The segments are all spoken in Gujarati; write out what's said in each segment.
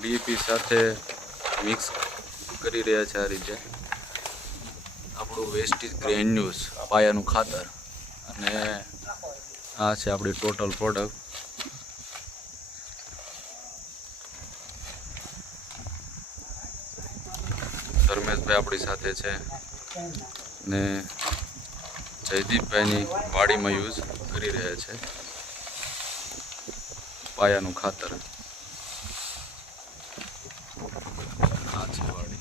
ડીપી સાથે મિક્સ કરી રહ્યા છે આ રીતે. આપણું વેસ્ટેજ ગ્રેન્યુઝ પાયાનું ખાતર. અને આ છે આપણી ટોટલ પ્રોડક્ટ. ધર્મેશભાઈ આપણી સાથે છે. ને જયદીપભાઈની વાડીમાં યુઝ કરી રહ્યા છે. પાયાનું ખાતર આ છે વાડી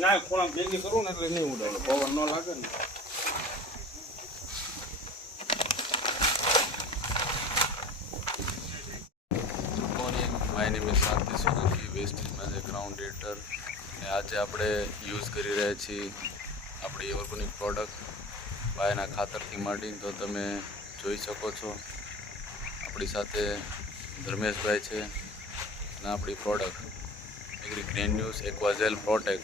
ના ખોળા ભેગી કરું ને એટલે નહીં ઉડાવે પવન ન લાગે ને. My name is Shanti Solanki વેસ્ટેજમાં જે ગ્રાઉન્ડ રેટર ને આજે આપણે યુઝ કરી રહ્યા છીએ આપણી ઓર્ગેનિક પ્રોડક્ટ પાયાના ખાતરથી માંડીને તો તમે જોઈ શકો છો. આપણી સાથે ધર્મેશભાઈ છે અને આપણી product agri granules Aquazel Protec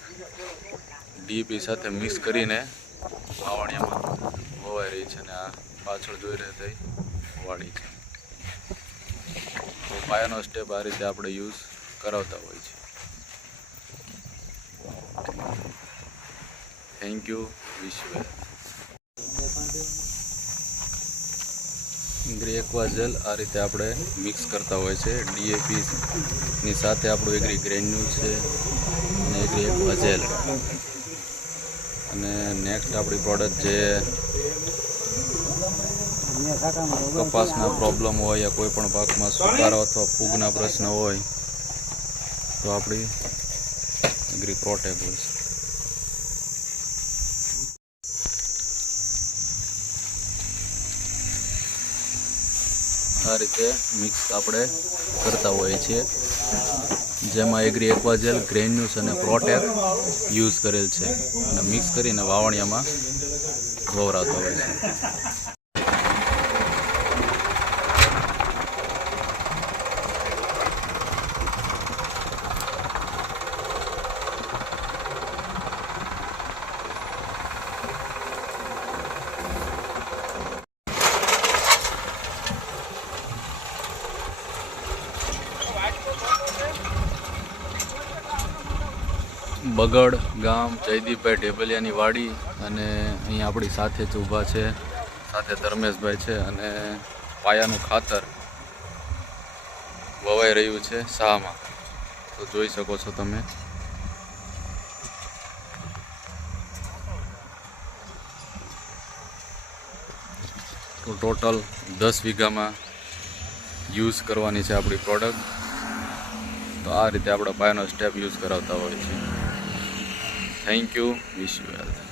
DP સાથે મિક્સ કરીને વાવણીયામાં વવાઈ રહી છે અને આ પાછળ જોઈ રહ્યા થઈ વાળી છે. તો પાયાનો સ્ટેપ આ રીતે આપણે યુઝ કરાવતા હોય છે. Thank you wish you agri Aquazel આ રીતે આપણે મિક્સ કરતા હોય છે. ડીએપીની સાથે આપણું એગ્રી ગ્રેન્યુલ છે અને એગ્રી એક્વાઝેલ અને નેક્સ્ટ આપણી પ્રોડક્ટ જે કપાસના પ્રોબ્લેમ હોય યા કોઈ પણ પાકમાં સુકારો અથવા ફૂગના પ્રશ્ન હોય તો આપણી એગ્રી પ્રોટેક હોય છે આ રીતે મિક્સ આપણે કરતા હોઈએ છીએ. જેમાં એગ્રી એક્વાજેલ ગ્રેન્યુસ અને પ્રોટેક યુઝ કરેલ છે. અને મિક્સ કરીને વાવણિયામાં વવરાતો હોય છે. બગડ ગામ, જયદીપભાઈ ઢેબલિયાની વાડી અને અહીં આપણી સાથે જ ઊભા છે. સાથે ધર્મેશભાઈ છે અને પાયાનું ખાતર વવાઈ રહ્યું છે શાહમાં. તો જોઈ શકો છો તમે. તો ટોટલ દસ વીઘામાં યુઝ કરવાની છે આપણી પ્રોડક્ટ. તો આ રીતે આપણે પાયાનો સ્ટેપ યુઝ કરાવતા હોય છે. Thank you wish you health